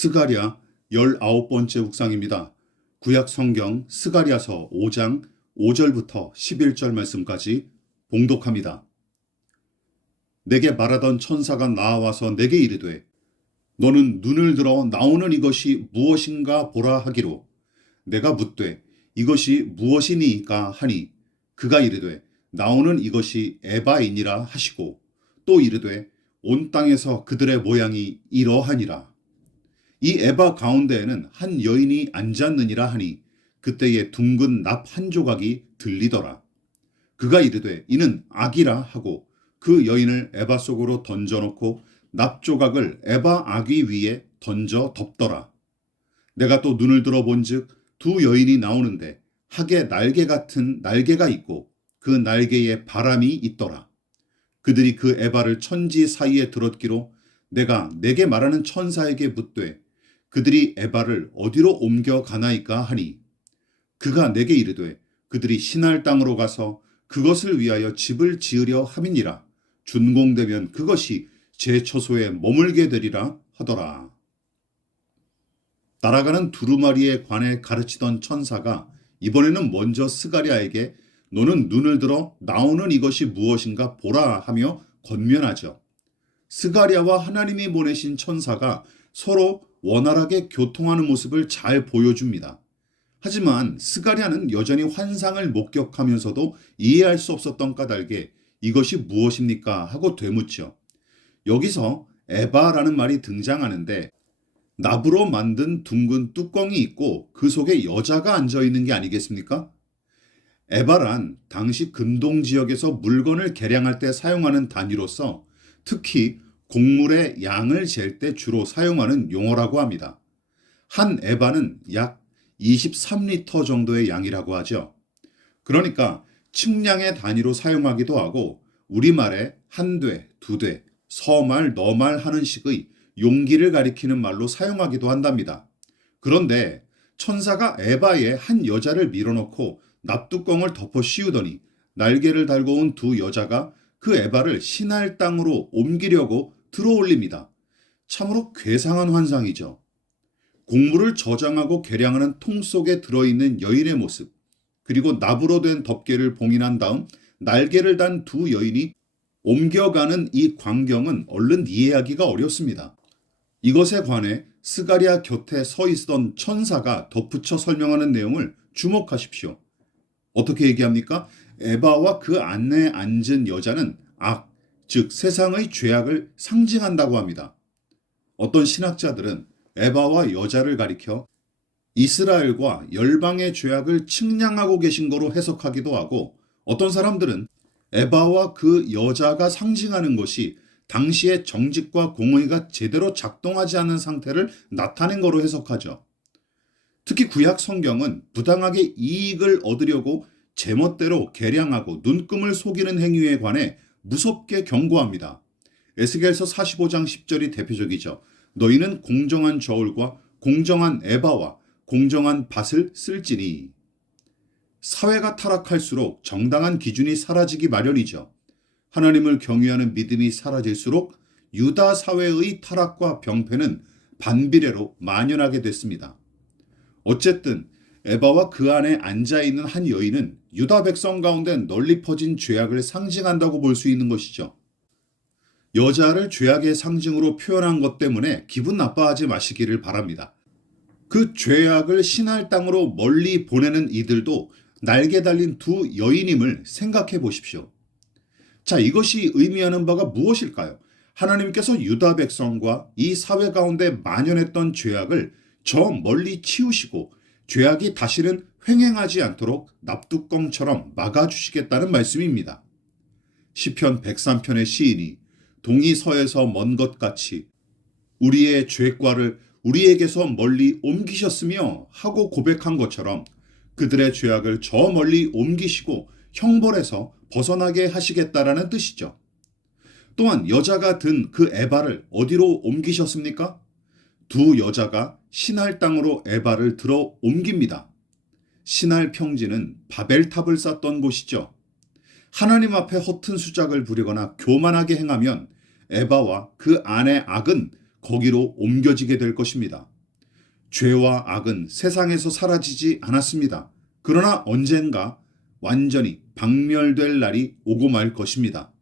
스가랴 19번째 묵상입니다. 구약 성경 스가랴서 5장 5절부터 11절 말씀까지 봉독합니다. 내게 말하던 천사가 나와서 내게 이르되 너는 눈을 들어 나오는 이것이 무엇인가 보라 하기로 내가 묻되 이것이 무엇이니까 하니 그가 이르되 나오는 이것이 에바이니라 하시고 또 이르되 온 땅에서 그들의 모양이 이러하니라 이 에바 가운데에는 한 여인이 앉았느니라 하니 그때에 둥근 납 한 조각이 들리더라 그가 이르되 이는 악이라 하고 그 여인을 에바 속으로 던져놓고 납 조각을 에바 아귀 위에 던져 덮더라 내가 또 눈을 들어 본즉 두 여인이 나오는데 학의 날개 같은 날개가 있고 그 날개에 바람이 있더라. 그들이 그 에바를 천지 사이에 들었기로 내가 내게 말하는 천사에게 묻되 그들이 에바를 어디로 옮겨 가나이까 하니 그가 내게 이르되 그들이 신할 땅으로 가서 그것을 위하여 집을 지으려 함이니라 준공되면 그것이 제 처소에 머물게 되리라 하더라. 날아가는 두루마리에 관해 가르치던 천사가 이번에는 먼저 스가랴에게 너는 눈을 들어 나오는 이것이 무엇인가 보라 하며 권면하죠. 스가랴와 하나님이 보내신 천사가 서로 원활하게 교통하는 모습을 잘 보여줍니다. 하지만 스가랴는 여전히 환상을 목격하면서도 이해할 수 없었던 까닭에 이것이 무엇입니까 하고 되묻죠. 여기서 에바라는 말이 등장하는데 납으로 만든 둥근 뚜껑이 있고 그 속에 여자가 앉아 있는 게 아니겠습니까? 에바란 당시 근동 지역에서 물건을 계량할 때 사용하는 단위로서 특히 곡물의 양을 잴 때 주로 사용하는 용어라고 합니다. 한 에바는 약 23리터 정도의 양이라고 하죠. 그러니까 측량의 단위로 사용하기도 하고 우리말에 한 돼, 두 돼, 서말, 너말 하는 식의 용기를 가리키는 말로 사용하기도 한답니다. 그런데 천사가 에바에 한 여자를 밀어넣고 납뚜껑을 덮어 씌우더니 날개를 달고 온 두 여자가 그 에바를 신할 땅으로 옮기려고 들어올립니다. 참으로 괴상한 환상이죠. 곡물을 저장하고 계량하는 통 속에 들어있는 여인의 모습, 그리고 납으로 된 덮개를 봉인한 다음 날개를 단 두 여인이 옮겨가는 이 광경은 얼른 이해하기가 어렵습니다. 이것에 관해 스가랴 곁에 서 있던 천사가 덧붙여 설명하는 내용을 주목하십시오. 어떻게 얘기합니까? 에바와 그 안에 앉은 여자는 악, 즉 세상의 죄악을 상징한다고 합니다. 어떤 신학자들은 에바와 여자를 가리켜 이스라엘과 열방의 죄악을 측량하고 계신 거로 해석하기도 하고 어떤 사람들은 에바와 그 여자가 상징하는 것이 당시의 정직과 공의가 제대로 작동하지 않은 상태를 나타낸 거로 해석하죠. 특히 구약 성경은 부당하게 이익을 얻으려고 제멋대로 계량하고 눈금을 속이는 행위에 관해 무섭게 경고합니다. 에스겔서 45장 10절이 대표적이죠. 너희는 공정한 저울과 공정한 에바와 공정한 밭을 쓸지니 사회가 타락할수록 정당한 기준이 사라지기 마련이죠. 하나님을 경외하는 믿음이 사라질수록 유다 사회의 타락과 병폐는 반비례로 만연하게 됐습니다. 어쨌든 에바와 그 안에 앉아 있는 한 여인은 유다 백성 가운데 널리 퍼진 죄악을 상징한다고 볼 수 있는 것이죠. 여자를 죄악의 상징으로 표현한 것 때문에 기분 나빠하지 마시기를 바랍니다. 그 죄악을 신할 땅으로 멀리 보내는 이들도 날개 달린 두 여인임을 생각해 보십시오. 자, 이것이 의미하는 바가 무엇일까요? 하나님께서 유다 백성과 이 사회 가운데 만연했던 죄악을 저 멀리 치우시고 죄악이 다시는 횡행하지 않도록 납뚜껑처럼 막아주시겠다는 말씀입니다. 시편 103편의 시인이 동이 서에서 먼 것 같이 우리의 죄과를 우리에게서 멀리 옮기셨으며 하고 고백한 것처럼 그들의 죄악을 저 멀리 옮기시고 형벌에서 벗어나게 하시겠다라는 뜻이죠. 또한 여자가 든 그 에바를 어디로 옮기셨습니까? 두 여자가 신할 땅으로 에바를 들어 옮깁니다. 신할 평지는 바벨탑을 쌓던 곳이죠. 하나님 앞에 허튼 수작을 부리거나 교만하게 행하면 에바와 그 아내 악은 거기로 옮겨지게 될 것입니다. 죄와 악은 세상에서 사라지지 않았습니다. 그러나 언젠가 완전히 박멸될 날이 오고 말 것입니다.